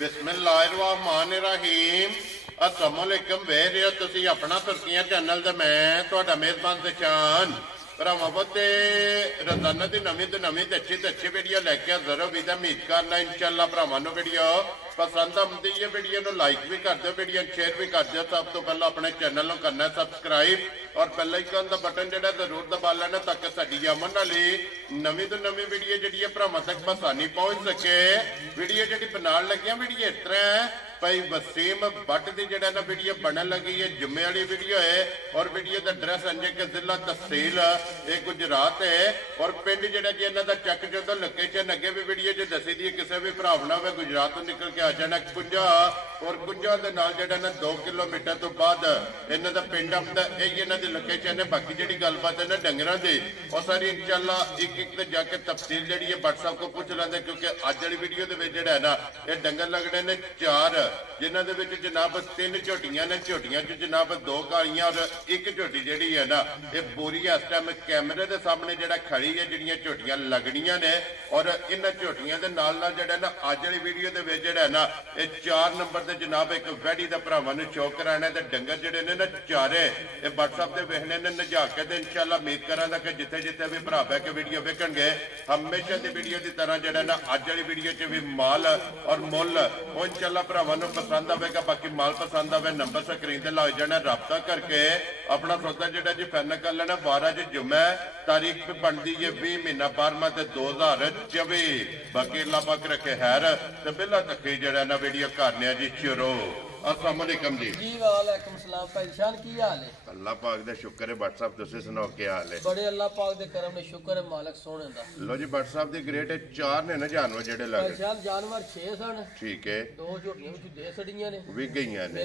बिस्मिल्लाहिर्रहमानिर्रहीम अस्सलाम वालेकुम वेख रहे हो तुसी अपना तुर्कियां चैनल ते मैं तुहाडा मेजबान दिशान भरावां बते रोजाना की नवीं तो नवीं अच्छी वीडियो लैके हाजिर हो। उम्मीद करना इंशाअल्लाह भरावां नूं वीडियो पसंद आती है। वीडियो को लाइक भी कर दो, वीडियो शेयर भी कर दो। सब तो पहले अपने चैनल को करना सब्सक्राइब और बेल आइकन का बटन जो जरूर दबा लेना ताकि साडी अमन वाली नवीं तो नवीं वीडियो जी भरावां तक आसानी पहुँच सके। वीडियो जी बनाने लगे वीडियो इस तरह है भाई वसीम भट्ट की जड़ा ना वीडियो बनने लगी है, जुम्मे वाली वीडियो है और वीडियो का एड्रैस अंजे के जिला तहसील ये गुजरात है और पिंड जड़ा जी इन्हों का चक जो लोकेशन अगे भी वीडियो जो दसी दी किसी भी भरा ना हो गुजरात तो निकल के आ जाना कुंजा और कुंजा के नाल जड़ा ना 2 किलोमीटर तो बाद इन्हों का पिंड आता यही इन्हों की लोकेशन है। बाकी जी गलबात है ना डंगर की और सारी इंशाअल्लाह एक जाके तफसील जी है व्हाट्सएप को पूछ लेंगे क्योंकि अज वाली वीडियो के जड़ा है ना ये डंगर लगने ने 4 जिन्हों के जनाब 3 झोटियां ने, झोटियां च जनाब 2 कालियां और एक झोटी जी है ना ये पूरी इस टाइम कैमरे के सामने जरा खड़ी है जिहड़ियां झोटियां लगनियां ने और इन्हां झोटियां दे नाल नाल जड़ा ना अज वाली वीडियो के जड़ा है ना ये 4 नंबर से जनाब एक वैडी का भरावां नूं शो कराना है। डंगर जड़े ने ना चारे ये व्हाट्सएप से वेखने ने नजा के इंशाअल्लाह उम्मीद करांगा कि जिथे जिथे भी भरा बह के वीडियो वेखणगे हमेशा की वीडियो की तरह जड़ा ना अज वाली वीडियो च भी माल और मुल वो इंशाअल्लाह भरावां नूं पसंद आएगा। बाकी माल पसंद आए नंबर स्क्रीन पर लग जाना, रबता करके अपना सौदा जो जी फाइनल कर लेना। 12 जुम्मे तारीख पे बनती है 20 महीना 12वां 2024। बाकी अल्लाह पाक रखे हैर तो बिला तक जरा ना वीडियो करने जी शुरू। अस्सलाम वालेकुम जी। जी वालेकुम सलाम भाई शान की हाल है? अल्लाह पाक दे शुक्र है। व्हाट्सएप तुसी सुनाओ क्या हाल है? बड़े अल्लाह पाक दे करम ने शुक्र है मालिक सोने दा। लो जी व्हाट्सएप दी ग्रेट है 4 ने ना जानवर जेडे लगे शान जानवर 6 सन। ठीक है 2 झोटियां विच दे सड़ियां ने विक गईयां ने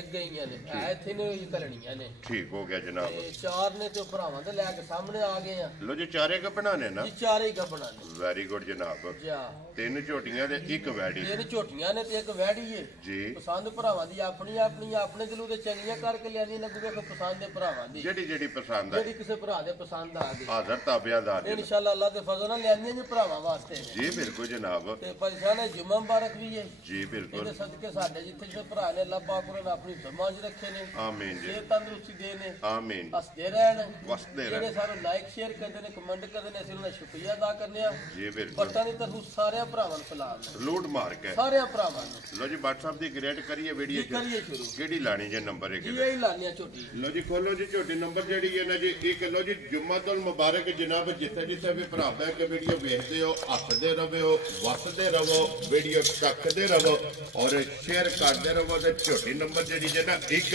है इथे ने कलणियां ने। ठीक हो गया जनाब। 4 ने तो भरावां दे लेके सामने आ गए हैं। लो जी चारे का बनाने ना जी 4 ही का बनाने। वेरी गुड जनाब। जा 3 झोटियां दे एक वैडी 3 झोटियां ने ते एक वैड़ी है जी। पसंद भरावां दी अपनी अपनी अपने दिलों ते चंगियां करके लियानी लगू देखो पसंद है भरावां दी जेडी पसंद है जेडी किसी भरा दे पसंद आ गई हाजिर ताबियादार इंशाअल्लाह अल्लाह दे फजल नाल लियानी जी भरावां वास्ते जी बिल्कुल जनाब। ते परेशान है जुम्मा मुबारक भी है जी बिल्कुल ਇਹਦੇ ਸਦਕੇ ਸਾਡੇ ਜਿੱਥੇ ਜਿੱਥੇ ਭਰਾ ਨੇ ਅੱਲਾਹ ਪਾਕ ਉਹਨਾਂ ਨੇ ਆਪਣੀ ਜ਼ਮਾਨ 'ਚ ਰੱਖੇ ਨੇ आमीन जी ਸਿਹਤ ਤੰਦਰੁਸਤੀ ਦੇ ਨੇ आमीन ਹੱਸਦੇ ਰਹਿਣ वसदे ਜਿਹੜੇ रहे ਸਾਨੂੰ ਲਾਈਕ ਸ਼ੇਅਰ ਕਰਦੇ ਨੇ ਕਮੈਂਟ ਕਰਦੇ ਨੇ ਅਸੀਂ ਉਹਨਾਂ ਦਾ ਸ਼ੁਕਰੀਆ ਅਦਾ ਕਰਨੇ ਆ। जी बिल्कुल ਪਤਾ ਨਹੀਂ ਤੁਹਾਨੂੰ ਸਾਰਿਆਂ ਭਰਾਵਾਂ ਨੂੰ ਸਲਾਮ ਨੇ लूट मार के ਸਾਰਿਆਂ ਭਰਾਵਾਂ ਨੂੰ लो जी व्हाट्सएप दी ग्रेट करिए वीडियो ਕਰੀਏ ਸ਼ੁਰੂ केड़ी लानी जे नंबर है ਜੀ ਇਹ ਲਾਨੀਆਂ ਝੋਟੀ। लो जी खोलो जी छोटी नंबर जेडी है ना जी एक लो जी जुम्मतुल मुबारक जनाब जिथे जिथे भी भरा बह के वीडियो वेखते हो हसते रहो वसते रहो वीडियो तकते रहो और शेयर करते रहो। तो छोटी नंबर जी ना एक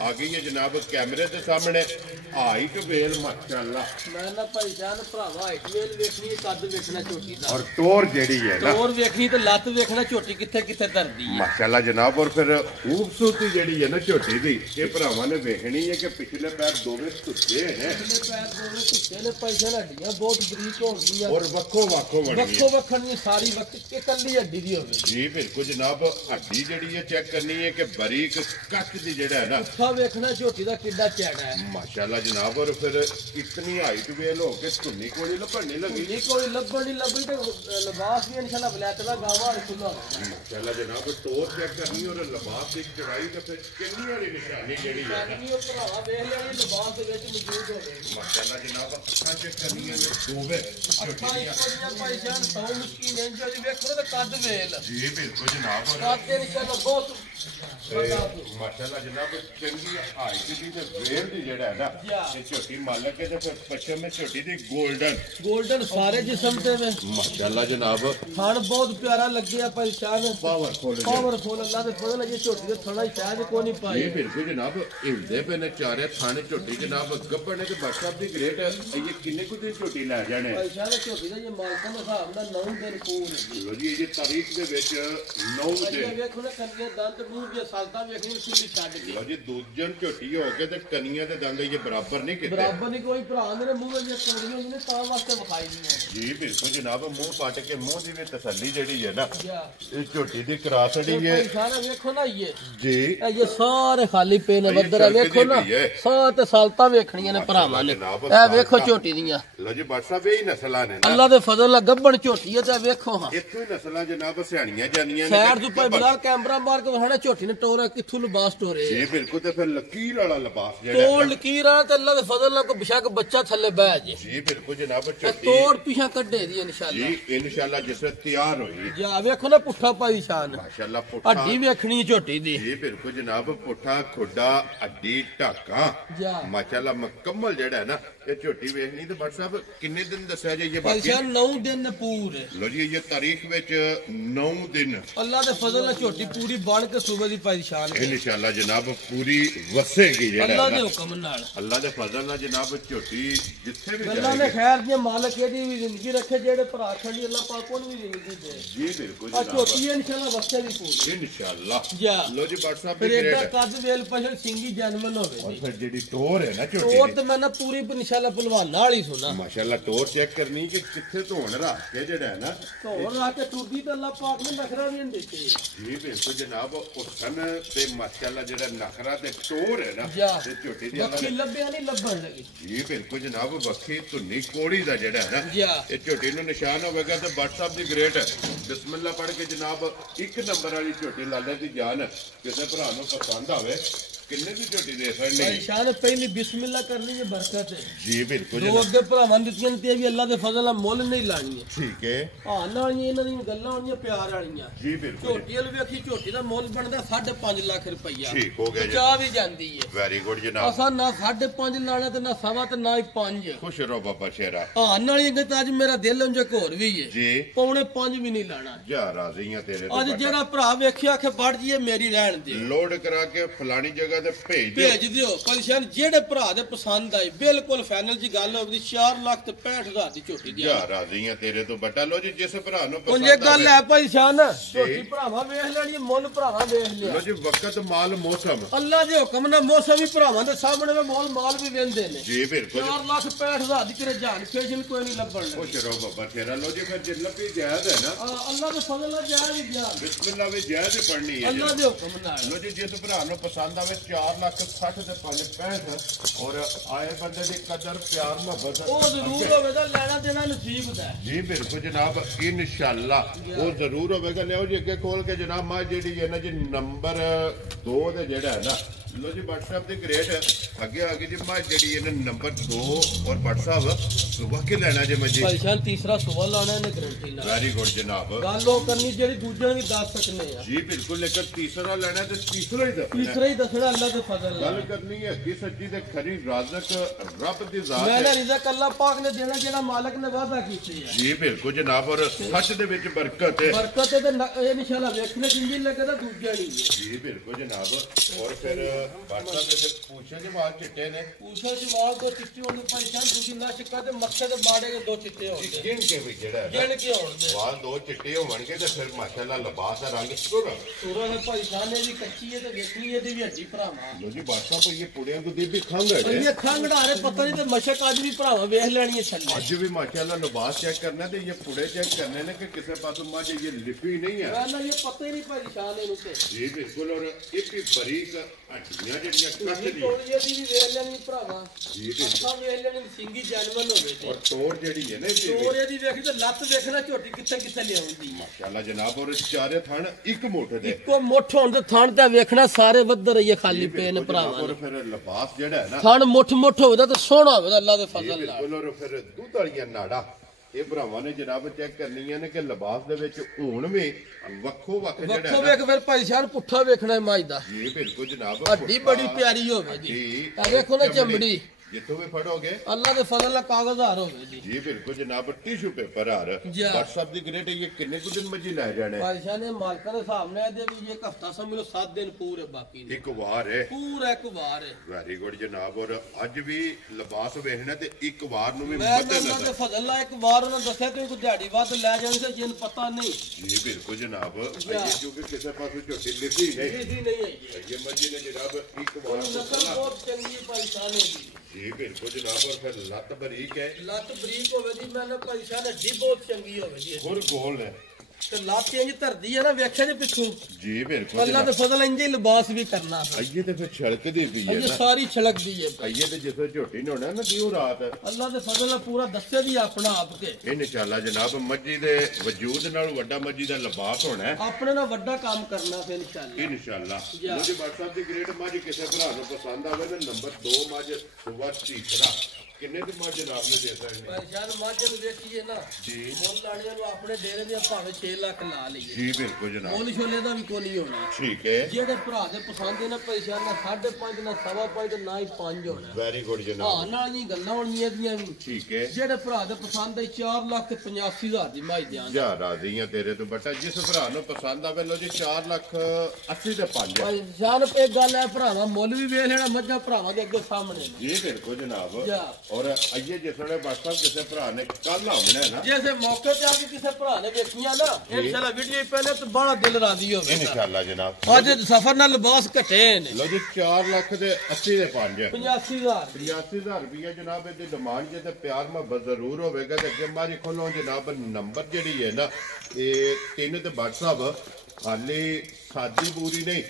आ गई है जनाब कैमरे के सामने हाइट वेल माशाअल्लाह ਮੈਂ ਨਾ ਭਾਈ ਜਾਨ ਭਰਾਵਾ ਹਾਈਟ ਵੇਲ ਵੇਖਣੀ ਕੱਦ ਵੇਖਣਾ ਝੋਟੀ ਦਾ और टोर जेडी है ना ਟੋਰ ਵੇਖਣੀ ਤੇ ਲੱਤ ਵੇਖਣਾ ਝੋਟੀ ਕਿੱਥੇ ਕਿੱਥੇ ਧਰਦੀ ਹੈ माशाअल्लाह जनाब। और फिर खूबसूरती जेडी है ना छोटी दी ये भरावां ने वेखनी है कि पिछले पैर दोवें सुच्चे हैं ਪਿਛਲੇ ਪੈਰ ਦੋਵੇਂ ਕੁੱਤੇ ਨੇ ਪੈਸੇ ਹੱਡੀਆਂ ਬਹੁਤ ਬਰੀਕ ਹੁੰਦੀਆਂ और वक्खो वक्खो बनी ਵੱਖੋ ਵੱਖਣ ਦੀ ਸਾਰੀ ਵਕਤ ਇਕੱਲੀ ਹੱਡੀ ਦੀ ਹੋਵੇ। जी बिल्कुल जनाब। हड्डी जेडी है चेक करनी है कि बारीक कट दी जेड़ा है ना ਉੱਠਾ ਵੇਖਣਾ ਝੋਟੀ ਦਾ ਕਿੱਡਾ ਚੈੜਾ ਹੈ। माशाअल्लाह जनाब। और फिर इतनी हाइट वेल हो के धुनी कोई लभने लगी ਨਹੀਂ ਕੋਈ ਲੱਭਣ ਨਹੀਂ ਲੱਭੀ ਤੇ ਲਿਬਾਸ ਵੀ ਇਨਸ਼ਾਅੱਲਾ ਬਲੈਕ ਦਾ ਗਾਵਾ ਖੁੱਲਾ माशाअल्लाह जनाब। टोर चेक करनी और लिबास की चढ़ाई तो फिर किन्नी वाली निशानी जेडी है ਨਹੀਂ ਉਹ ਭਰਾਵਾ ਵੇਖ ਲੈਣੀ ਲਿਬਾਸ ਦੇ ਵਿੱਚ ਮੌਜੂਦ ਹੋਵੇ। माशाअल्लाह जनाब। अखां चेक करनी है दोवें ਅੱਖਾਂ ਇੱਕੋਆਂ ਭਾਈਜਾਨ ਸੌ ਮੁਸ਼ਕਿਲ ਨਹੀਂ ਜਿਹੜੀ ਵੇਖੋ ਤੇ ਕੱਦ ਵੇਲ जी बिल्कुल जनाब। ਕੱਦ ਇਨਸ਼ਾਅੱਲਾ ਬਹੁਤ माशाअल्लाह जनाब चंगी हाइट दी ते वेल दी जेड़ा है ना ये छोटी मालक है तो फिर पश्चिम में छोटी दी गोल्डन ਗੋਲਡਨ ਸਾਰੇ ਜਿਸਮ ਤੇ ਵੇ माशाअल्लाह जनाब। ਥਣ ਬਹੁਤ ਪਿਆਰਾ ਲੱਗਿਆ ਭਾਈਜਾਨ पावरफुल ਪਾਵਰਫੁਲ ਅੱਲਾ ਦੇ ਫਜ਼ਲ ਹੈ ਝੋਟੀ ਦੇ ਥਣਾ ਸ਼ਾਇਦ ਕੋਈ ਨਹੀਂ ਪਾਈ। ये बिल्कुल जनाब हिलदे पे ने चारे थाने छोटी जनाब गब्बड़ ने ते व्हाट्सएप दी ग्रेट ये किन्ने कुछ दिन छोटी लै जाने ਭਾਈਜਾਨ ਝੋਟੀ ਦਾ ਇਹ ਮਾਲਕਾਂ ਦੇ ਹਿਸਾਬ ਨਾਲ 9 ਦਿਨ ਪੂਰ लो जी ये तारीख दे विच 9 ਅਜੇ दिन ਵੇਖੋ ਨਾ ਕੰਨੀਆਂ ਦੰਦ ਮੂੰਹ ਦੀਆਂ ਸਾਲਤਾਂ ਵੇਖਣੀ ਖੁੱਲੀ ਛੱਡ ਕੇ लो जी दूजन छोटी हो के ते कनियां दे दंद ये बराबर बराबर नहीं किते बराबर नहीं कोई भरा मेरे मुंह में कोड़ियां होंदी ने ता वास्ते विखाई दी जी बिल्कुल जनाब मुंह पट के मुंह दी भी तसल्ली जेड़ी है ना या ये झोटी दी करा छड़ी है सारा देखो ना जी ये सारे खाली पे ने बदर है देखो ना सात सालता वेखणियां ने भरावां ने ए देखो झोटी दियां लो जी बादशाह यही नस्लां ने ना अल्लाह दे फजल नाल गब्बण झोटी है ते देखो हां इत्थों ही नस्लां जनाब सियाणियां जानियां खैर तू पर बिलाल कैमरा मार के वहाने झोटी ने टोरा किथों लिबास टोरे जी बिल्कुल ते फिर लकीर वाला लिबास जेड़ा तोड़ लकीर आ ते अल्लाह दे फजल नाल को बेशक बच्चा थल्ले बैठ जे जी बिल्कुल जनाब झोटी तोड़ पीछा कड्डे दी इंशाल्लाह जी इंशाल्लाह जिससे तैयार होई जा वेखो ना पुट्ठा पाई शान माशाल्लाह पुट्ठा हड्डी वेखणी झोटी दी जी बिल्कुल जनाब पुट्ठा खुड्डा हड्डी ढाका जा माशाल्लाह मुकम्मल जेड़ा है ना ये झोटी वेखनी ते बट साहब किन्ने दिन दसया जे ये भाई बाकी शान 9 दिन ने पूरे लो जी ये तारीख विच 9 दिन अल्लाह दे फजल नाल झोटी पूरी बन के सूबे दी पाई शान इंशाल्लाह जनाब पूरी वसेगी जेड़ा अल्लाह है दे ना हुक्म नाल अल्लाह दे फजल नाल जनाब झोटी जिथे भी अल्लाह ने जाएगी खैर दी मालिक एदी भी जिंदगी रखे जेड़े भरा खड़ी अल्लाह पाक कोन भी जिंदगी दे जी बिल्कुल आ जनाब झोटी इंशाल्लाह वसे दी पूरी इंशाल्लाह जा लो जी बट साहब फिर दी एदा ग्रेड कद वेल पछल सिंगी जन्मन होवे और जी फिर जेडी टोर है ना झोटी और दी तो मैं ना पूरी इंशाल्लाह पहलवान नाल ही सुना माशाल्लाह टोर चेक करनी कि किथे धोन रख के जेड़ा है ना तो और रात टूटी तो अल्लाह पाक ने नखरा नहीं देते जी बिल्कुल जनाब उसन ते माशाल्लाह जेड़ा नखरा ते टोर है ना जा ते झोटी दी अल्लाह बखी ने लब्बे नहीं लब्बन लगी जी बिल्कुल जनाब वखी धुनी कोड़ी दा जेड़ा है ना जा ये झोटी नु निशान होवेगा तो WhatsApp दी ग्रेट बिस्मिल्लाह पढ़ के जनाब एक नंबर वाली झोटी लाले दी जान किसे भरा नु पसंद आवे किन्ने दी झोटी दे सकनी परेशान पहली बिस्मिल्लाह करनी है बरकत है जी बिल्कुल दो जनाब अगे भरावां दित्तियां ते भी अल्लाह दे फजल नाल मुੱਲ नहीं लानी है ठीक है हां नालियां इन्हां दी गल्लां होणियां प्यार वालियां जी बिल्कुल ਝੋਟੀ ਵਾਲ ਵੇਖੀ ਝੋਟੀ ਦਾ ਮੁੱਲ ਬਣਦਾ 5.5 ਲੱਖ ਰੁਪਈਆ ठीक हो गया जी ਚਾਹ ਵੀ ਜਾਂਦੀ ਹੈ वेरी गुड जनाब ਅਸਾਂ ਨਾ 5.5 ਲਾਣਾ ਤੇ ਨਾ ਸਵਾ ਤੇ ਨਾ ਹੀ 5 खुश रहो बाबा शेरा ਹਾਂ ਨਾਲੀ ਅੱਗੇ ਤਾਂ ਅੱਜ ਮੇਰਾ ਦਿਲ ਉਂਝ ਘੋਰ ਵੀ ਹੈ जी ਪੌਣੇ 5 ਵੀ ਨਹੀਂ ਲਾਣਾ जा राजी हैं तेरे तो ਅੱਜ बेटा। ਜਿਹੜਾ ਭਰਾ ਵੇਖਿਆ ਕਿ ਵੜ ਜੀਏ ਮੇਰੀ ਰਹਿਣ ਦਿਓ लोड करा के फलानी जगह ते भेज दियो ਭੇਜ ਦਿਓ ਪਰੇਸ਼ਾਨ ਜਿਹੜੇ ਭਰਾ ਦੇ ਪਸੰਦ ਆਈ ਬਿਲਕੁਲ ਫਾਈਨਲ ਜੀ ਗੱਲ ਹੋਵੇ 4 ਲੱਖ ਤੇ 65000 ਦੀ ਝੋਟੀ ਦੀ जा राजी हैं तेरे तो बेटा लो जी जिस भरा नु ਉਂਝ पसंद ਇਹ ਗੱਲ आवे। ਹੈ ਪਰੇਸ਼ਾਨ ਝੋਟੀ ਭਰਾਵਾਂ ਵੇਖ ਲੈਣੀ ਮੁੱਲ ਭਰਾਵਾਂ ਵੇਖ ਲਿਆ लो जी वक्त माल मौसम ਅੱਲਾ ਦੇ ਹੁਕਮ ਨਾਲ ਮੌਸਮ ਵੀ ਭਰਾਵਾਂ ਦੇ ਸਾਹਮਣੇ ਵੇ ਮਾਲ ਵੀ ਵੇਂਦੇ ਨੇ जी बिल्कुल 4 ਲੱਖ 65000 ਦੀ ਕਿਰੇ ਜਾਨ ਫੇਸ਼ਨ ਕੋਈ ਨਹੀਂ ਲੱਭਣ ਲੱਗੀ खुश रहो बाबा शेरा लो जी फिर जिल्ला भी जायज है ना ਅੱਲਾ ਦੇ ਫਜ਼ਲ ਨਾਲ ਜਾਇ ਵੀ ਗਿਆ बिस्मिल्लाह भी जायज ही पढ़नी है ਅੱਲਾ जी। ਦੇ ਹੁਕਮ ਨਾਲ लो जी जिस भरा नु पसंद आवे 4 लाख 60 ते 5 65 और आए बंदे दी कदर प्यार मोहब्बत ਉਹ ਜ਼ਰੂਰ ਹੋਵੇ ਤਾਂ ਲੈਣਾ ਦੇਣਾ ਨਸੀਬ ਦਾ ਹੈ। जी बिल्कुल जनाब इंशाल्लाह वो जरूर होगा लियाओ जी अगे खोल के जनाब मां जेडी है ना जी नंबर 2 दे जेड़ा है ना लो जी WhatsApp दी ग्रेट अगे आगे जी मां जेडी है ना नंबर 2 और WhatsApp सुबह के लेना जे मैं जी ਭਾਈਸ਼ਾਨ ਤੀਸਰਾ ਸਵਾਲ ਆਣਾ ਇਹਨੇ ਗਰੰਟੀ ਨਾਲ वेरी गुड जनाब ਗੱਲ ਉਹ ਕਰਨੀ ਜਿਹੜੀ ਦੂਜਿਆਂ ਨੂੰ ਵੀ ਦੱਸ ਸਕਨੇ ਆ जी बिल्कुल लेकर तीसरा लेना तो तीसरा ही दसना ਤੀਸਰਾ ਹੀ ਦੱਸਣਾ ਅੱਲਾ ਦੇ ਫਜ਼ਲ गल ਨਾਲ करनी है कि सच्ची ते खरी राज़क रब दी जात ਮੈਂ है ਨਾ ਰਿਜ਼ਕ ਅੱਲਾ ਪਾਕ ਨੇ ਦੇਣਾ ਜਿਹੜਾ ਮਾਲਕ ਨੇ ਵਾਅਦਾ ਕੀਤੇ ਆ जी बिल्कुल जनाब और सच दे विच बरकत है ਬਰਕਤ ਤੇ ਇਹ ਇਨਸ਼ਾਅੱਲਾ ਵੇਖਣੇ ਚੰਗੀ ਲੱਗਦਾ ਦੂਜਿਆਂ ਨੂੰ ਵੀ जी बिल्कुल जनाब और फिर WhatsApp दे पूछे जे बात चिट्टे ने पूछो जवाब दो चिट्टी होने परेशान दूसरी ना शिक्का ते मक्के ते बाड़े के दो चिट्टे होते गिन के भी जेड़ा है ना गिन के होते वाल दो चिट्टे होणगे ते फिर माशाल्लाह लिबास दा रंग सुर सूरा है परेशान है जी कच्ची है ते देखनी है दी भी हड्डी भरावा लो जी बादशाह को ये पुड़ियां को दी भी खंग है और ये खंगड़ा रे पता नहीं ते मशक आज भी भरावा वेख लेनी है छल्ले आज भी माशाल्लाह लिबास चेक करना ते ये पुड़े चेक करने ने कि किसे पास मां ये लिपी नहीं है ना ये पता ही नहीं परेशान है इनसे जी बिल्कुल और ये भी बारीक हड्डियां जेडियां कट दी थोड़ी जी भी वेख लेनी भरावा जी बिल्कुल सब वेख लेनी सिंगी जानवर होवे ते और तोड़ जेडी है ना इसदी चोर दी देखी तो लत देखना झोटी किथे किथे ले आउंदी माशाल्लाह जनाब और चारे थन एक मोठ दे को मुठ होण ते थण ते ਵੇਖਣਾ ਸਾਰੇ ਵੱਧ ਰਹੀ ਹੈ ਖਾਲੀ जी, ਪੇਨ बिल्कुल ਭਰਾਵਾ जनाब, और फिर लिबास जेड़ा है ना ਥਣ ਮੁੱਠ ਮੁੱਠ ਹੋਵੇ ਤਾਂ ਸੋਹਣਾ ਹੋਵੇ ਤਾਂ ਅੱਲਾ ਦੇ जी ਫਜ਼ਲ ਨਾਲ बिल्कुल और फिर दूध वालियां नाड़ा ਇਹ ਭਰਾਵਾਂ ਨੇ ਜਨਾਬ ਚੈੱਕ ਕਰਨੀਆਂ ਨੇ ਕਿ ਲਿਬਾਸ ਦੇ ਵਿੱਚ ਹੁਣ ਵੀ ਵੱਖੋ ਵੱਖ ਜਿਹੜਾ ਵੱਖੋ ਹੈ ਵੇਖ ਫਿਰ ਭਾਈ ਸ਼ਾਨ ਪੁੱਠਾ ਵੇਖਣਾ ਹੈ ਮਾਈ ਦਾ ਜੀ ਬਿਲਕੁਲ ਜਨਾਬ ਹੱਡੀ ਬੜੀ ਪਿਆਰੀ ਹੋਵੇ ਜੀ ਇਹ ਵੇਖੋ ਨਾ ਚਮੜੀ ਜਿੱਥੋਂ ਵੀ ਫੜੋਗੇ ਅੱਲਾ ਦੇ ਫਜ਼ਲ ਨਾਲ ਕਾਗਜ਼ਾਰ ਹੋਵੇ ਜੀ ਜੀ ਬਿਲਕੁਲ ਜਨਾਬ ਟਿਸ਼ੂ ਪੇਪਰ ਹਾਰ ਜਾ। WhatsApp ਦੀ ਗ੍ਰੇਟ ਇਹ ਕਿੰਨੇ ਕੁ ਦਿਨ ਮੱਜੀ ਲੈ ਜਾਣੇ ਭਾਈ ਸ਼ਾਨ ਨੇ ਮਾਲਕਾਂ ਦੇ ਸਾਹਮਣੇ ਇਹਦੇ ਵੀ ਇੱਕ ਹਫਤਾ ਸਮਝ ਲਓ 7 ਦਿਨ ਪੂਰੇ ਬਾਕੀ ਨੇ ਇੱਕ ਵਾਰ ਹੈ ਪੂਰਾ ਇੱਕ ਵਾਰ ਹੈ ਵੈਰੀ ਗੁੱਡ ਜਨਾਬ ਔਰ ਅੱਜ ਵੀ ਲਿਬਾਸ ਵੇਖਣਾ ਤੇ ਇੱਕ ਵਾਰ ਨੂੰ ਵੀ ਮੈਂ ਮੱਦੇ ਅੱਲਾ ਦੇ ਨਜ਼ਰ ਫਜ਼ਲ ਨਾਲ ਇੱਕ ਵਾਰ ਉਹਨਾਂ ਦੱਸਿਆ ਤੇ ਕੋਈ ਦਿਹਾੜੀ ਵੱਧ ਲੈ ਜਾਣੀ ਤੇ ਜਿੰਨ ਪਤਾ ਨਹੀਂ ਜੀ ਬਿਲਕੁਲ ਜਨਾਬ ਜਾ। ਇਹ ਕਿਉਂਕਿ ਕਿਸੇ ਪਾਸੋਂ ਝੋਟੀ ਲਿਖੀ ਨਹੀਂ ਜੀ ਨਹੀਂ ਹੈ ਜੀ ਇਹ ਮੱਜੀ ਨੇ ਜਨਾਬ ਇੱਕ ਵਾਰ ਨਸਲ ਦੱਸਣਾ ਬਹੁਤ ਚੰਗੀ ਭਾਈ ਸ਼ਾਨ ਹੈ ਜੀ ਜੀ ਬਿਲਕੁਲ ਜਨਾਬ। ਔਰ ਫਿਰ ਲੱਤ ਬਰੀਕ ਹੈ, ਲੱਤ ਬਰੀਕ ਹੋਵੇ ਜੀ, ਮੈਂ ਨਾ ਭਾਈ ਸਾਹਿਬ ਹੱਡੀ ਬਹੁਤ ਚੰਗੀ ਹੋਵੇ ਜੀ, ਹੋਰ ਗੋਲ ਹੈ ਤੇ ਲੱਤ ਇੰਜ ਧਰਦੀ ਹੈ ਨਾ, ਵੇਖਿਆ ਜੇ ਪਿੱਛੋਂ ਜੀ ਬਿਲਕੁਲ ਅੱਲਾ ਤੇ ਫਜ਼ਲ ਇੰਜ ਹੀ ਲਿਬਾਸ ਵੀ ਕਰਨਾ, ਅਈਏ ਤੇ ਫਿਰ ਛਲਕਦੀ ਪਈ ਹੈ ਇਹ ਨਾ, ਸਾਰੀ ਛਲਕਦੀ ਹੈ ਅਈਏ ਤੇ ਜਿੱਥੇ ਝੋਟੀ ਨੇ ਹੋਣਾ ਨਾ ਦਿਓ ਰਾਤ, ਅੱਲਾ ਦੇ ਫਜ਼ਲ ਨਾਲ ਪੂਰਾ ਦੱਸਿਆ ਵੀ ਆਪਣਾ ਆਪ ਕੇ ਇਹ ਇਨਸ਼ਾਅੱਲਾ ਜਨਾਬ ਮੱਝੀ ਦੇ ਵਜੂਦ ਨਾਲ ਵੱਡਾ ਮੱਝੀ ਦਾ ਲਿਬਾਸ ਹੋਣਾ ਹੈ, ਆਪਣੇ ਨਾਲ ਵੱਡਾ ਕੰਮ ਕਰਨਾ ਫਿਰ ਇਨਸ਼ਾਅੱਲਾ। ਇਨਸ਼ਾਅੱਲਾ। ਮੁਝੇ WhatsApp ਦੀ ਗ੍ਰੇਡ ਮੱਝ ਕਿਸੇ ਭਰਾ ਨੂੰ ਪਸੰਦ ਆਵੇ ਨਾ, ਨੰਬਰ 2 ਮੱਝ ਸੁਬਾ ਤੀਸਰਾ ਕਿੰਨੇ ਦੀ ਮੱਝ ਜਨਾਬ ਨੇ ਦੇ ਸਕਦੇ ਪਰ ਸ਼ਾਇਦ ਮੱਝ ਨੂੰ ਵੇਖੀਏ ਨਾ ਜੀ, ਮੁੱਲ ਲਾਣੀਆਂ ਨੂੰ ਆਪਣੇ ਡੇਰੇ ਦੇ ਭਾਵੇਂ 6 ਲੱਖ ਲਾ ਲਈਏ ਜੀ ਬਿਲਕੁਲ ਜਨਾਬ, ਮੁੱਲ ਛੋਲੇ ਦਾ ਵੀ ਕੋਈ ਨਹੀਂ ਹੋਣਾ, ਠੀਕ ਹੈ, ਜਿਹੜੇ ਭਰਾ ਦੇ ਪਸੰਦ ਹੈ ਨਾ ਪੈਸਾ ਨਾ 5.5 ਨਾ 5.5 ਤੇ ਨਾ ਹੀ 5 ਹੋਣਾ, ਵੈਰੀ ਗੁੱਡ ਹਾਂ ਜਨਾਬ, ਨਾਲ ਹੀ ਗੱਲਾਂ ਹੋਣੀਆਂ ਦੀਆਂ ਵੀ, ਠੀਕ ਹੈ। ਜਿਹੜੇ ਭਰਾ ਦੇ ਪਸੰਦ ਹੈ 4,85,000 ਦੀ ਮੱਝ ਦਿਆਂ ਜਾ ਰਾਜ਼ੀਆਂ ਤੇਰੇ ਤੋਂ ਬਟਾ, ਜਿਸ ਭਰਾ ਨੂੰ ਪਸੰਦ ਆਵੇ ਲੋ ਜੀ 4,80,000 ਦੇ 5 ਭਾਈ ਜਾਨ ਇਹ ਗੱਲ ਹੈ, ਭਰਾਵਾ ਮੁੱਲ ਵੀ ਵੇਖ ਲੈਣਾ, ਮੱਝਾਂ ਭਰਾਵਾਂ ਦੇ ਅੱਗੇ ਸਾਹਮਣੇ ਨੇ। ਜੀ ਬਿਲਕੁਲ ਜਨਾਬ। ਜਾ। ਔਰ ਅਈਏ ਜਿਸ ਵੇਲੇ WhatsApp ਕਿਸੇ ਭਰਾ ਨੇ ਕੱਲ ਆਉਣਾ ਹੈ ਨਾ, ਜੈਸੇ ਮੌਕੇ ਤੇ ਆ ਕੇ ਕਿਸੇ ਭਰਾ ਨੇ ਵੇਖੀਆਂ ਨਾ, ਇਨਸ਼ਾਅੱਲਾ ਵੀਡੀਓ ਪਹਿਲੇ ਤਾਂ ਬੜਾ ਦਿਲ ਰਾਜ਼ੀ ਹੋਵੇ। ਇਨਸ਼ਾਅੱਲਾ ਜਨਾਬ। ਅੱਜ ਸਫਰ ਨਾਲ ਲਿਬਾਸ ਘਟੇ ਨੇ, ਲੋ ਜੀ 4,80,000 ਦੇ 5 85,000 85,000 ਰੁਪਇਆ ਜਨਾਬ ਇਹਦੀ ਡਿਮਾਂਡ ਜੇ ਤੇ ਪਿਆਰ ਮੁਹੱਬਤ ਜ਼ਰੂਰ ਹੋਵੇਗਾ ਤੇ ਅੱਗੇ ਮਾਰੀ ਖੋਲੋ ਜਨਾਬ ਨੰਬਰ ਜਿਹੜੀ ਹੈ ਨਾ ਇਹ 3 ਤੇ WhatsApp ਹਾਲੇ ਸਾਦੀ ਬੂਰੀ ਨਹੀਂ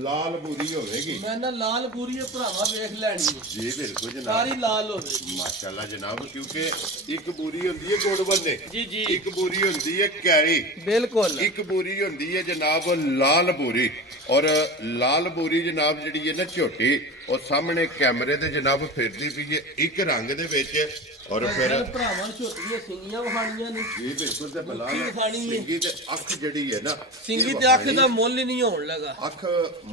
ਲਾਲ ਬੂਰੀ ਹੋਵੇਗੀ, ਮੈਂ ਨਾ ਲਾਲ ਪੂਰੀ ਭਰਾਵਾ ਵੇਖ ਲੈਣੀ ਹੈ, ਜੀ ਬਿਲਕੁਲ ਜਨਾਬ, ਸਾਰੀ ਲਾਲ ਹੋਵੇ ਮਾਸ਼ਾਅੱਲਾ ਜਨਾਬ, ਕਿਉਂਕਿ ਇੱਕ ਬੂਰੀ ਹੁੰਦੀ ਹੈ ਗੁੜ ਬੰਨੇ, ਜੀ ਜੀ ਇੱਕ ਬੂਰੀ ਹੁੰਦੀ ਹੈ ਕੈਰੀ, ਬਿਲਕੁਲ, ਇੱਕ ਬੂਰੀ ਹੁੰਦੀ ਹੈ ਜਨਾਬ ਲਾਲ ਬੂਰੀ, ਔਰ ਲਾਲ ਬੂਰੀ ਜਨਾਬ ਜਿਹੜੀ ਹੈ ਨਾ ਝੋਟੀ ਉਹ ਸਾਹਮਣੇ ਕੈਮਰੇ ਤੇ ਜਨਾਬ ਫਿਰਦੀ ਪਈ ਹੈ ਇੱਕ ਰੰਗ ਦੇ ਵਿੱਚ, ਔਰ ਫਿਰ ਭਰਾਵਾਂ ਝੋਟੀਆਂ ਸਿੰਗੀਆਂ ਵਹਾਣੀਆਂ ਨੇ, ਜੀ ਬਿਲਕੁਲ ਤੇ ਬਲਾਲ ਮੁੱਠੀ ਵਿਖਾਣੀ ਹੈ। ਸਿੰਗੀ ਤੇ ਅੱਖ ਜਿਹੜੀ ਹੈ ਨਾ ਸਿੰਗੀ ਤੇ ਅੱਖ ਦਾ ਮੁੱਲ ਹੀ ਨਹੀਂ ਹੋਣ ਲੱਗਾ, ਅੱਖ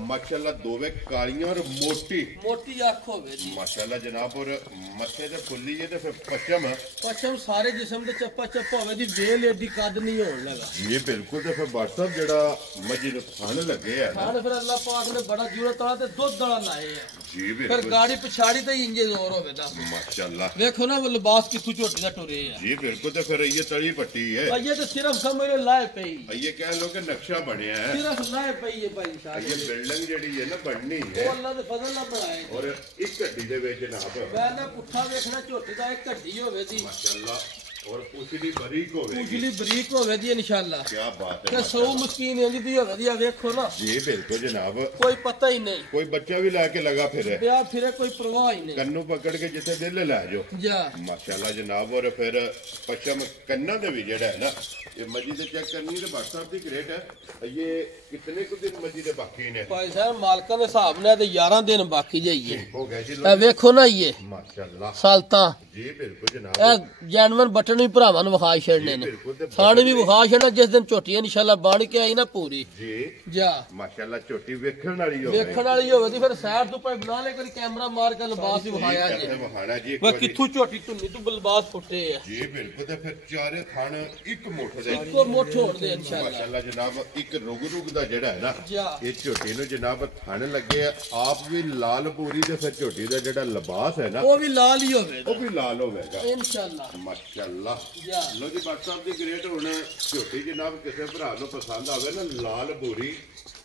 ਮਾਸ਼ਾਅੱਲਾ ਦੋਵੇਂ ਕਾਲੀਆਂ ਔਰ ਮੋਟੀ ਮੋਟੀ ਅੱਖ ਹੋਵੇ ਜੀ, ਮਾਸ਼ਾਅੱਲਾ ਜਨਾਬ, ਔਰ ਮੱਥੇ ਤੇ ਫੁੱਲੀ ਹੈ ਤੇ ਫਿਰ ਪਛਮ ਸਾਰੇ ਜਿਸਮ ਦੇ ਚੱਪਾ ਚੱਪਾ ਹੋਵੇ ਦੀ ਵੇਲ ਏਡੀ ਕੱਦ ਨਹੀਂ ਹੋਣ ਲੱਗਾ, ਜੀ ਬਿਲਕੁਲ ਤੇ ਫਿਰ WhatsApp ਜਿਹੜਾ ਮੱਝੀ ਨੂੰ ਖਾਣ ਲੱਗੇ ਆ ਨਾ, ਖਾਣ ਫਿਰ ਅੱਲਾਹ ਪਾਕ ਨੇ ਬੜਾ ਜੂਰਤ ਵਾਲਾ ਤੇ ਦੁੱਧ ਵਾਲਾ ਲਾਏ ਆ, ਜੀ ਫਿਰ ਬਿਲਕੁਲ ਗਾੜੀ ਪਛਾੜੀ ਤੇ ਇੰਜੇ ਜ਼ੋਰ ਹੋਵੇ ਦਾ, ਮਾਸ਼ਾਅੱਲਾ, ਵੇਖੋ ਨਾ ਉਹ ਲਿਬਾਸ ਕਿੱਥੋਂ ਝੋਟੀ ਦਾ ਟੁਰੇ ਆ, ਜੀ ਬਿਲਕੁਲ ਤੇ ਫਿਰ ਇਹ ਤਲੀ ਪੱਟੀ ਹੈ, ਭਾਈਏ ਤੇ ਸਿਰਫ ਸਮਝ ਲੋ ਲਾਏ ਪਈ, ਇਹ ਕਹਿ ਲੋ ਕਿ ਨਕਸ਼ਾ ਬਣਿਆ ਹੈ, ਸਿਰਫ ਲਾਏ ਪਈ ਹੈ ਭਾਈ ਸਾਹਿਬ, ਇਹ ਬਿਲਡਿੰਗ ਜਿਹੜੀ ਹੈ ਨਾ ਬਣਨੀ ਹੈ, ਉਹ ਅੱਲਾਹ ਦੇ ਫਜ਼ਲ ਨਾਲ ਬਣਾਏ, ਔਰ ਇੱਕ ਗੱਡੀ ਦੇ ਵਿੱਚ ਜਨਾਬ ਮੈਂ ਨਾ ਪੁੱਠਾ ਵੇਖਣਾ ਝੋਟੀ ਦਾ ਇੱਕ ਘੱਟੀ ਹੋਵੇ ਦੀ, ਮਾਸ਼ਾਅੱਲਾ, ਔਰ ਪੁੱਛਦੀ ਬਰੀਕ ਹੋਵੇਗੀ, ਉਜਲੀ ਬਰੀਕ ਹੋਵੇ ਦੀ ਇਨਸ਼ਾਅੱਲਾ, ਕੀ ਬਾਤ ਤੇ ਹੈ, 100 ਮਸਕੀਨ ਇੰਜ ਦੀ ਹੋਵੇ ਦੀ, ਆ ਵੇਖੋ ਨਾ ਜੀ ਬਿਲਕੁਲ ਜਨਾਬ, ਕੋਈ ਪਤਾ ਹੀ ਨਹੀਂ, ਕੋਈ ਬੱਚਾ ਵੀ ਲੈ ਕੇ ਲਗਾ ਫਿਰੇ, ਵਿਆਹ ਫਿਰੇ ਕੋਈ ਪਰਵਾਹ ਹੀ ਨਹੀਂ, ਕੰਨੂ ਪਕੜ ਕੇ ਜਿੱਥੇ ਦਿਲ ਲੈ ਜਾਓ, ਜਾ ਮਾਸ਼ਾਅੱਲਾ ਜਨਾਬ, ਔਰ ਫਿਰ ਪਛਮ ਕੰਨਾਂ ਦੇ ਵੀ ਜਿਹੜਾ ਹੈ ਨਾ ਇਹ ਮੱਝੀ ਦੇ ਚੈੱਕ ਕਰਨੀ ਤੇ WhatsApp ਦੀ ਗ੍ਰੇਡ ਹੈ, ਇਹ ਕਿਤਨੇ ਕੁ ਦਿਨ ਮੱਝੀ ਦੇ ਬਾਕੀ ਨੇ, ਭਾਈ ਸਾਹਿਬ ਮਾਲਕਾਂ ਦੇ ਹਿਸਾਬ ਨਾਲ ਤੇ 11 ਦਿਨ ਬਾਕੀ ਜਾਈਏ, ਹੋ ਗਿਆ ਜੀ ਇਹ ਵੇਖੋ ਨਾ ਇਹ ਮਾਸ਼ਾਅੱਲਾ, ਸਾਲਤਾਂ, ਜੀ ਬਿਲਕੁਲ ਜਨਾਬ, ਇਹ ਜੈਨਵਰ ਬਟਨ ਵੀ ਭਰਾਵਾਂ ਨੂੰ ਵਿਖਾ ਛੱਡਨੇ ਨੇ, ਬਿਲਕੁਲ ਤੇ ਸਾੜੀ ਵੀ ਵਿਖਾ ਛੱਡਣਾ ਜਿਸ ਦਿਨ ਝੋਟੀ ਇਨਸ਼ਾਅੱਲਾ ਬਣ ਕੇ ਆਈ ਨਾ ਪੂਰੀ, ਜੀ ਜਾ ਮਾਸ਼ਾਅੱਲਾ ਝੋਟੀ ਵੇਖਣ ਵਾਲੀ ਹੋਵੇ, ਵੇਖਣ ਵਾਲੀ ਹੋਵੇ ਤੇ ਫਿਰ ਸਾਈਡ ਤੋਂ ਭਾਈ ਬਣਾ ਲੈ ਕੋਈ ਕੈਮਰਾ ਮਾਰ ਕੇ ਲਿਬਾਸ ਵੀ ਵਿਖਾਇਆ ਜੇ, ਵਹਾਣਾ ਜੀ ਇੱਕ ਵੇ ਵਾਰੀ, ਕਿੱਥੋਂ ਝੋਟੀ ਧੁੰਨੀ ਤੋਂ ਲਿਬਾਸ ਫੁੱਟੇ ਆ, ਜੀ ਬਿਲਕੁਲ ਤੇ ਫਿਰ ਚਾਰੇ ਥਣ ਇੱਕ ਮੁੱਠ ਦੇ, ਇੱਕੋ ਮੁੱਠ ਹੋਣ ਦੇ ਇਨਸ਼ਾਅੱਲਾ, ਮਾਸ਼ਾਅੱਲਾ ਜਨਾਬ, ਇੱਕ ਰੁਗ ਦਾ ਜਿਹੜਾ ਹੈ ਨਾ ਜਾ ਇਹ ਝੋਟੀ ਨੂੰ ਜਨਾਬ ਥਣ ਲੱਗੇ ਆ, ਆਪ ਵੀ ਲਾਲ ਪੂਰੀ ਤੇ ਫਿਰ ਝੋਟੀ ਦਾ ਜਿਹੜਾ ਲਿਬਾਸ ਹੈ ਨਾ ਉਹ ਵੀ ਲਾਲ ਹੀ ਹੋਵੇ ਉਹ ਵੀ ਲਾਲ ਹੋਵੇਗਾ, ਇਨਸ਼ਾਅੱਲਾ, ਮਾਸ਼ਾਅੱਲਾ, ਜਾ ਲੋ ਜੀ WhatsApp ਦੀ ਗ੍ਰੇਡ ਹੁਣ ਝੋਟੀ ਜਨਾਬ ਕਿਸੇ ਭਰਾ ਨੂੰ ਪਸੰਦ ਆਵੇ ਨਾ ਲਾਲ ਬੂਰੀ,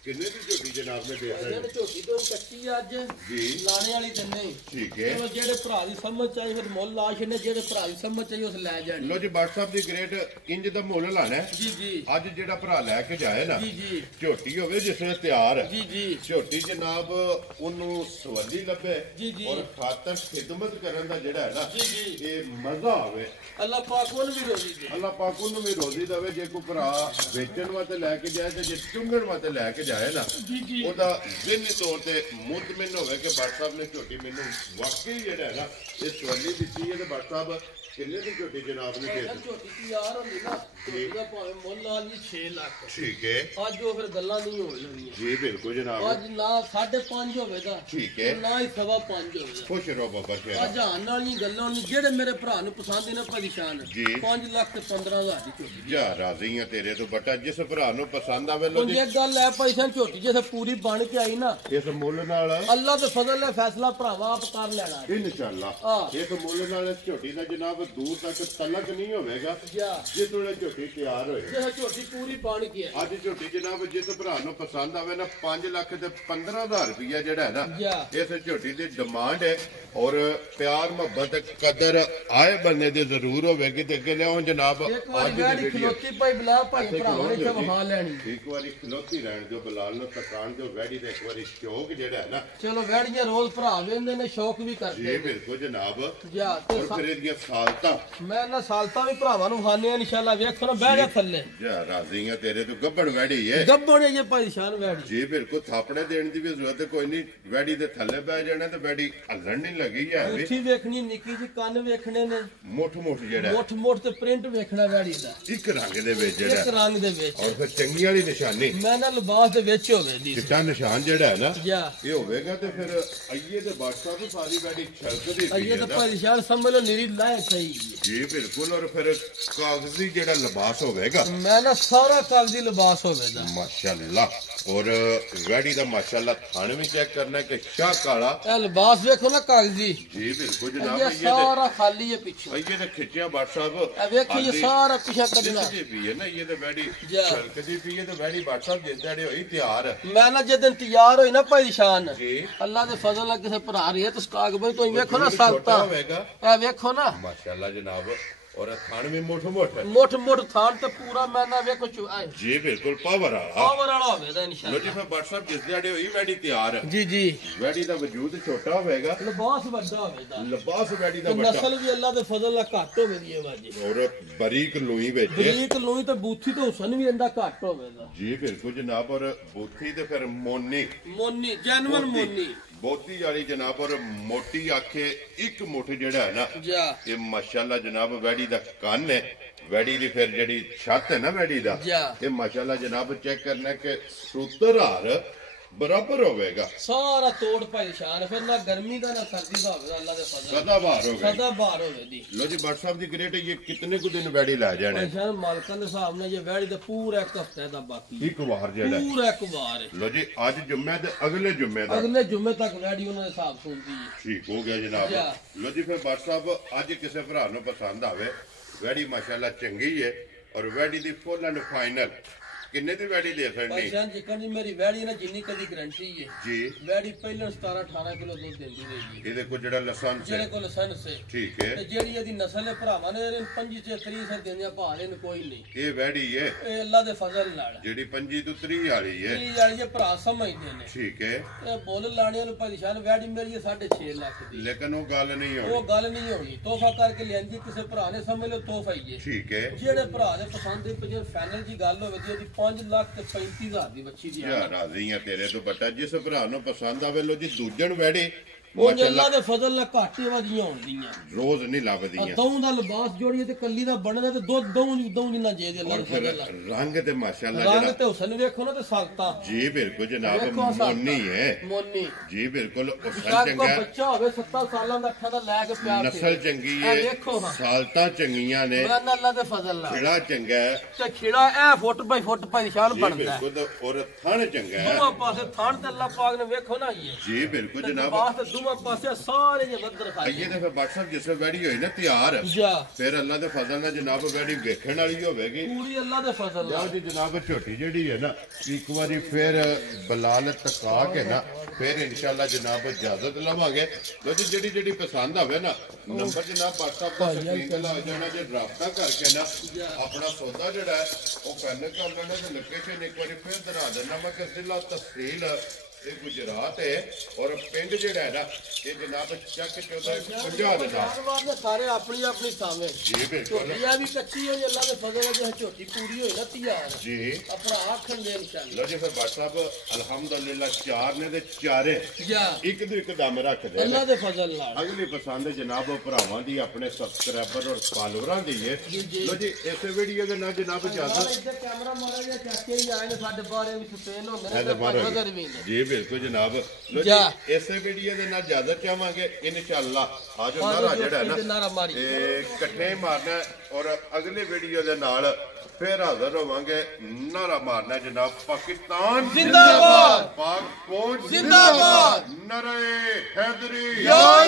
ਕਿੰਨੇ ਦੀ ਝੋਟੀ ਜਨਾਬ ਨੇ ਦੇ ਇਹਨਾਂ ਦਿੱਤੀ, ਨੇ ਝੋਟੀ ਤੋਂ ਕੱਟੀ ਅੱਜ ਜੀ ਲਾਣੇ ਵਾਲੀ ਤੇ ਨਹੀਂ, ਠੀਕ ਹੈ, ਚਲੋ ਜਿਹੜੇ ਭਰਾ ਦੀ ਸਮਝ ਚਾਹੀ ਫਿਰ ਮੁੱਲ ਲਾ ਛੱਡਨੇ, ਜਿਹੜੇ ਭਰਾ ਦੀ ਸਮਝ ਚਾਹੀ ਉਸ ਲੈ ਜਾਣੀ, ਲੋ ਜੀ WhatsApp ਦੀ ਗ੍ਰੇਡ ਇੰਜ ਦਾ ਮੁੱਲ ਲਾਣਾ ਹੈ, ਜੀ ਜੀ ਅੱਜ ਜਿਹੜਾ ਭਰਾ ਲੈ ਕੇ ਜਾਏ ਨਾ ਜੀ ਜੀ ਝੋਟੀ ਹੋਵੇ ਜਿਸ ਵੇਲੇ ਤਿਆਰ ਹੈ, ਜੀ ਜੀ ਝੋਟੀ ਜਨਾਬ ਉਹਨੂੰ ਸਵੱਲੀ ਲੱਭੇ ਜੀ, ਜੀ। ਔਰ ਖਾਤਰ ਖਿਦਮਤ ਕਰਨ ਦਾ ਜਿਹੜਾ ਹੈ ਨਾ ਜੀ, ਜੀ। ਇਹ ਮਜ਼ਾ ਆਵੇ, ਅੱਲਾਹ ਪਾਕ ਉਹਨੂੰ ਵੀ ਰੋਜ਼ੀ ਦੇ, ਅੱਲਾਹ ਪਾਕ ਉਹਨੂੰ ਵੀ ਰੋਜ਼ੀ ਦੇਵੇ, ਜੇ ਕੋਈ ਭਰਾ ਵੇਚਣ ਵਾਸਤੇ ਲੈ ਕੇ ਜਾਏ ਤੇ ਜੇ ਚੁੰਗਣ ਵਾਸਤੇ ਲੈ ਕੇ ਜਾਏ ਨਾ ਜੀ ਜੀ ਉਹਦਾ ਜ਼ਿਹਨੀ ਤੌਰ ਤੇ ਮੁਤਮਿਨ ਹੋਵੇ ਕਿ WhatsApp ਨੇ ਝੋਟੀ ਮੈਨੂੰ ਵਾਕਈ ਜਿਹੜਾ ਹੈ ਨਾ ਇਹ ਸਵੱਲੀ ਦਿੱਤੀ ਹੈ ਤੇ WhatsApp ਕਿੰਨੇ ਦੀ ਝੋਟੀ ਜਨਾਬ ਨੇ ਦੇ ਦਿੱਤੀ, ਝੋਟੀ ਦੀ ਯਾਰ ਹੁੰਦੀ ਨਾ ਝੋਟੀ ਦਾ ਭਾਵੇਂ ਮੁੱਲ ਲਾ ਲਈ 6 ਲੱਖ, ਠੀਕ ਹੈ ਅੱਜ ਉਹ ਫਿਰ ਗੱਲਾਂ ਨਹੀਂ ਹੋਣ ਲੱਗੀਆਂ, ਜੀ ਬਿਲਕੁਲ ਜਨਾਬ, ਅੱਜ ਨਾ 5.5 ਹੋਵੇਗਾ, ਠੀਕ ਹੈ, ਨਾ ਹੀ 5.5 ਹੋਵੇਗਾ, ਖੁਸ਼ ਰਹੋ ਬਾਬਾ ਸ਼ੇਰਾ, ਅੱਜ ਆਣ ਵਾਲੀਆਂ ਗੱਲਾਂ ਨਹੀਂ, ਜਿਹੜੇ ਮੇਰੇ ਭਰਾ ਨੂੰ ਪਸੰਦ ਨੇ ਪਰੇਸ਼ਾਨ, ਜੀ। 5 ਲੱਖ ਤੇ 15,000 ਦੀ ਝੋਟੀ, ਜਾ ਰਾਜ਼ੀ ਆ ਤੇਰੇ ਤੋਂ ਬਟਾ, ਜਿਸ ਭਰਾ ਨੂੰ ਪਸੰਦ ਆਵੇ ਲੋ ਹੁਣ ਜੀ, ਇਹ ਗੱਲ ਹੈ ਭਾਈ शान झोटी जैसे पूरी बन के आई ना इस मुल नाल अल्लाह दे फजल ने फैसला भरावा आप कर लेना इंशाअल्लाह। इस मुल नाल इस झोटी दा जनाब दूर तक तलक नहीं होवेगा जिस वेले झोटी तैयार होए जैसे झोटी पूरी बन के अज झोटी जनाब जिस भरा नूं पसंद आवे ना 5 लाख ते 15,000 रुपया जेड़ा है ना इस झोटी दी डिमांड है और प्यार मोहब्बत कदर आए बनने दी जरूर होवेगी ते अगे लियाओ जनाब आज दी खलोती भाई बिलाल भाई भरावां ने वहा लेनी एक बारी खलोती रहन जो बिलाल नु तकान जो वैडी दे एक बारी शौक जेड़ा है ना चलो वैड़ियां रोज भरा वेंदे ने शौक भी करते जी बिल्कुल जनाब जा ते फिर इहदियां सालता मैं ना सालता भी भरावां नु खाने इंशाअल्लाह वेखो ना बैठ जा थल्ले जा राजी है तेरे तो गब्बड़ वैडी है गब्बड़ है ये भाई शान वैड़ी जी बिल्कुल थापड़े देने दी भी जरूरत है कोई नहीं वैडी दे थल्ले बैठ जाना ते वैडी हलन नहीं लगी है उठी वेखनी निक्की जी कान वेखने ने मोठ जेड़ा मोठ मोठ ते प्रिंट वेखना वैड़ी दा एक रंग दे विच जेड़ा एक रंग दे विच और फिर चंगी वाली निशानी मैं ना लिबास दे विच होवे दी चिट्टा निशान जेड़ा है ना जा ये होवेगा ते फिर आइए ते बादशाह तो सारी वैडी छलकदी आइए तो भाई शान समझ लो निरी लाए सही जी बिल्कुल और फिर कागजी जेड़ा लिबास होवेगा मैं ना सारा कागजी लिबास होवेगा माशाल्लाह और वैडी दा माशाल्लाह थान भी चेक करना कि शाह काला ए लिबास देखो ना कागजी जी बिल्कुल जनाब ये सारा खाली है पीछे ये तो खिंचिया बादशाह ए देखो ये सारा पीछे कटना भी है ना ये तो वैडी छलकदी पी है तो वैडी बादशाह जिस दैडे होई तैयार मैं ना जिस दिन तैयार होई ना भाई शान जी अल्लाह दे फजल नाल किसे भरा रही है तो स्काग भाई तो देखो ना सालता ए देखो ना माशाल्लाह जनाब और थान भी मोठ मोठ थान ते पूरा मैं ना देखो चुआए जी बिल्कुल पावर वाला होवेगा लो इंशाल्लाह जी फिर बादशाह जिस दैडे होई वैडी तैयार जी जी वैडी दा वजूद छोटा होवेगा लिबास बड़ा होवेगा लिबास वैडी दा तो बड़ा नस्ल भी अल्लाह दे फजल नाल घट होवेगी है बाजी और बारीक लुई विच बरीक लूई ते बूथी तो हुसन भी इंदा घट होवेगा जी बिल्कुल जनाब और बूथी ते फिर मोनी जेन्युइन मोनी बोती वाली जनाब और मोटी आखे एक मुठ जेड़ा है ना जा ये माशाल्लाह जनाब वैडी दा कान है वैडी दी फिर जेडी छत है ना वैडी दा ये माशाल्लाह जनाब चेक करना कि सूत्र हार बराबर होवेगा सारा तोड़ भाई शान फिर ना गर्मी का ना सर्दी का होवेगा अल्लाह दे फजल सदा बाहर होवेगा सदा बाहर होवेगी लो जी बादशाह साहब दी ग्रेट ये कितने को दिन वैडी ला जाने शान मालकां दे हिसाब नाल ये वैड़ी ते पूरा एक हफ्ते दा बाकी एक बार जेड़ा पूरा एक बार है लो जी आज जुम्मे ते अगले जुम्मे तक वैड़ी उन्हां दे हिसाब सुनदी है ठीक हो गया जनाब लो जी फिर बादशाह साहब आज किसी भरा नु पसंद आवे वैडी माशाल्लाह चंगी है और वैडी दी फुल एंड फाइनल किन्ने दी वैडी दे सकनी भाईजान जिकन जी मेरी वैड़ी ना जिन्नी कदी गारंटी है जी वैड़ी पहले 17-18 किलो दूध देंदी रहेगी ਇਹਦੇ ਕੋਲ ਜਿਹੜਾ ਲਾਇਸੈਂਸ जेड़े को लाइसेंस है ठीक है ते जेड़ी ਇਹਦੀ ਨਸਲ ਹੈ ਭਰਾਵਾਂ ਨੇ ਇਹਨੂੰ 25 ਤੇ 30 ਸੇ ਦਿੰਦੇ ਭਾਅ ਇਹਨੂੰ ਕੋਈ ਨਹੀਂ ਇਹ ਵੈੜੀ ਹੈ ਇਹ ਅੱਲਾ ਦੇ ਫਜ਼ਲ ਨਾਲ ਜਿਹੜੀ 25 ਤੋਂ 30 ਵਾਲੀ ਹੈ 30 ਵਾਲੀ ਇਹ ਭਰਾ ਸਮਝਦੇ ਨੇ ਠੀਕ ਹੈ ਇਹ ਬੋਲ ਲਾਣੇ ਨੂੰ ਪਰੇਸ਼ਾਨ ਵੈੜੀ ਮੇਰੀ 6.5 ਲੱਖ ਦੀ ਲੇਕਿਨ ਉਹ ਗੱਲ ਨਹੀਂ ਹੋਣੀ ਉਹ ਗੱਲ ਨਹੀਂ ਹੋਣੀ ਤੋਹਫਾ ਕਰਕੇ ਲਿਆਂਦੀ ਕਿਸੇ ਭਰਾ ਨੇ ਸਮਝ ਲਓ ਤੋਹਫਾ ਹੀ ਹੈ ਠੀਕ ਹੈ ਜਿਹੜੇ ਭਰਾ ਦੇ ਪਸੰਦ ਦੇ ਜੇ ਫਾਈਨਲ ਜੀ ਗੱਲ ਹੋਵੇ ਜੀ 5 ਲੱਖ ਤੇ 35,000 ਦੀ ਬੱਚੀ ਦੀ ਯਾਰ ਰਾਜ਼ੀ ਆ ਤੇਰੇ ਤੋਂ ਬੱਟਾ ਜਿਸ ਭਰਾ ਨੂੰ ਪਸੰਦ ਆਵੇ ਲੋ ਜੀ ਦੂਜਣ ਵੈੜੀ ਉਹ ਅੱਲਾ ਦੇ ਫਜ਼ਲ ਨਾਲ ਘਾਟੇ ਵਧੀਆਂ ਹੁੰਦੀਆਂ ਰੋਜ਼ ਨਹੀਂ ਲੱਭਦੀਆਂ ਦਊਂ ਦਾ ਲਿਬਾਸ ਜੋੜੀਏ ਤੇ ਕੱਲੀ ਦਾ ਬਣਦਾ ਤੇ ਦੁੱਧ ਦਊਂ ਜਿੰਨਾ ਜੇ ਦੇ ਅੱਲਾ ਦੇ ਫਜ਼ਲ ਨਾਲ ਰੰਗ ਤੇ ਮਾਸ਼ਾਅੱਲਾ ਰੰਗ ਤੇ ਹੁਸਨ ਵੇਖੋ ਨਾ ਤੇ ਸਾਲਤਾ ਜੀ ਬਿਲਕੁਲ ਜਨਾਬ ਮੋਨੀ ਹੈ ਮੋਨੀ ਜੀ ਬਿਲਕੁਲ ਹੁਸਨ ਕੋਈ ਚੰਗਾ ਬੱਚਾ ਹੋਵੇ 7 ਸਾਲਾਂ ਦਾ 8 ਦਾ ਲੈ ਕੇ ਪਿਆਰ ਨਸਲ ਚੰਗੀ ਹੈ ਸਾਲਤਾਂ ਚੰਗੀਆਂ ਨੇ ਮੇਰਾ ਅੱਲਾ ਦੇ ਫਜ਼ਲ ਨਾਲ ਖਿੜਾ ਚੰਗਾ ਹੈ ਤੇ ਖਿੜਾ ਇਹ ਫੁੱਟ ਬਾਈ ਫੁੱਟ ਭਾਈ ਨਿਸ਼ਾਨ ਬਣਦਾ ਹੈ ਬਿਲਕੁਲ ਔਰ ਥਣ ਚੰਗਾ ਹੈ ਦੋਵਾਂ ਪਾਸੇ ਥਣ ਤੇ ਅੱਲਾ ਪਾਕ ਨੇ ਵੇਖੋ ਨਾ ਇਹ ਜੀ ਬਿਲਕੁਲ ਜਨਾਬ ਬਾਸ ਦੋਵਾਂ ਪਾਸੇ ਸਾਰੇ ਜੇ ਬੱਦਰ ਖਾਈ ਇਹ ਤੇ ਫਿਰ WhatsApp ਜਿਸ ਵੈੜੀ ਹੋਈ ਨਾ ਤਿਆਰ ਜਾ ਫਿਰ ਅੱਲਾ ਦੇ ਫਜ਼ਲ ਨਾਲ ਜਨਾਬ ਵੈੜੀ ਵੇਖਣ ਵਾਲੀ ਹੋਵੇਗੀ ਪੂਰੀ ਅੱਲਾ ਦੇ ਫਜ਼ਲ ਲਓ ਜੀ ਜਨਾਬ ਝੋਟੀ ਜਿਹੜੀ ਹੈ ਨਾ ਇੱਕ ਵਾਰੀ ਫਿਰ ਬਲਾਲ ਤਕਾ ਕੇ ਨਾ ਫਿਰ ਇਨਸ਼ਾਅੱਲਾ ਜਨਾਬ ਇਜਾਜ਼ਤ ਲਵਾਂਗੇ ਲਓ ਜੀ ਜਿਹੜੀ ਪਸੰਦ ਆਵੇ ਨਾ ਨੰਬਰ ਜਨਾਬ WhatsApp ਦਾ ਸਕਰੀਨ ਤੇ ਲਾ ਜਾਣਾ ਜੇ ਰਾਬਤਾ ਕਰਕੇ ਨਾ ਆਪਣਾ ਸੌਦਾ ਜਿਹੜਾ ਹੈ ਉਹ ਫਾਈਨਲ ਕਰ ਲੈਣਾ ਤੇ ਲੋਕੇਸ਼ਨ ਇੱਕ ਵਾਰੀ ਫਿਰ ਦਰਾ ਦੇਣਾ ਮੈਂ ਕਿ ਜ਼ਿਲ੍ਹਾ ਤਹਿਸੀਲ गुजरात है और पिंड जेड़ा है ना ये जनाब चक 1450 देना सारे अपनी अपनी सामे जी बिल्कुल झोटियां भी कच्ची है अल्लाह के फजल से झोटी पूरी होई ना तैयार जी अपना आखन दे इंशाअल्लाह लो जी फिर WhatsApp अल्हम्दुलिल्लाह चार ने ते चारे एक दो एक दम रख दे अल्लाह दे फजल नाल अगली पसंद जनाब भरावां दी अपने सब्सक्राइबर और फॉलोअरां दी है लो जी इस वीडियो दे नाल जनाब इजाजत कैमरा मारा या चाचे ही आए ने साडे बारे भी स्पेन होंदे ने जी ਭੇਜ ਕੋ ਜਨਾਬ ਲੋ ਜਾ। ਜੀ ਇਸੇ ਵੀਡੀਓ ਦੇ ਨਾਲ ਜ਼ਿਆਦਾ ਚਾਹਾਂਗੇ ਇਨਸ਼ਾਅੱਲਾ ਆਜੋ ਨਾਰਾ ਜਿਹੜਾ ਨਾ ਨਾਰਾ ਮਾਰੀ ਇਹ ਇਕੱਠੇ ਮਾਰਨਾ ਔਰ ਅਗਲੇ ਵੀਡੀਓ ਦੇ ਨਾਲ ਫਿਰ ਹਾਜ਼ਰ ਹੋਵਾਂਗੇ ਨਾਰਾ ਮਾਰਨਾ ਜਨਾਬ ਪਾਕਿਸਤਾਨ ਜ਼ਿੰਦਾਬਾਦ ਪਾਕ ਫੌਜ ਜ਼ਿੰਦਾਬਾਦ ਨਾਰੇ ਹੈਦਰੀ ਯਾ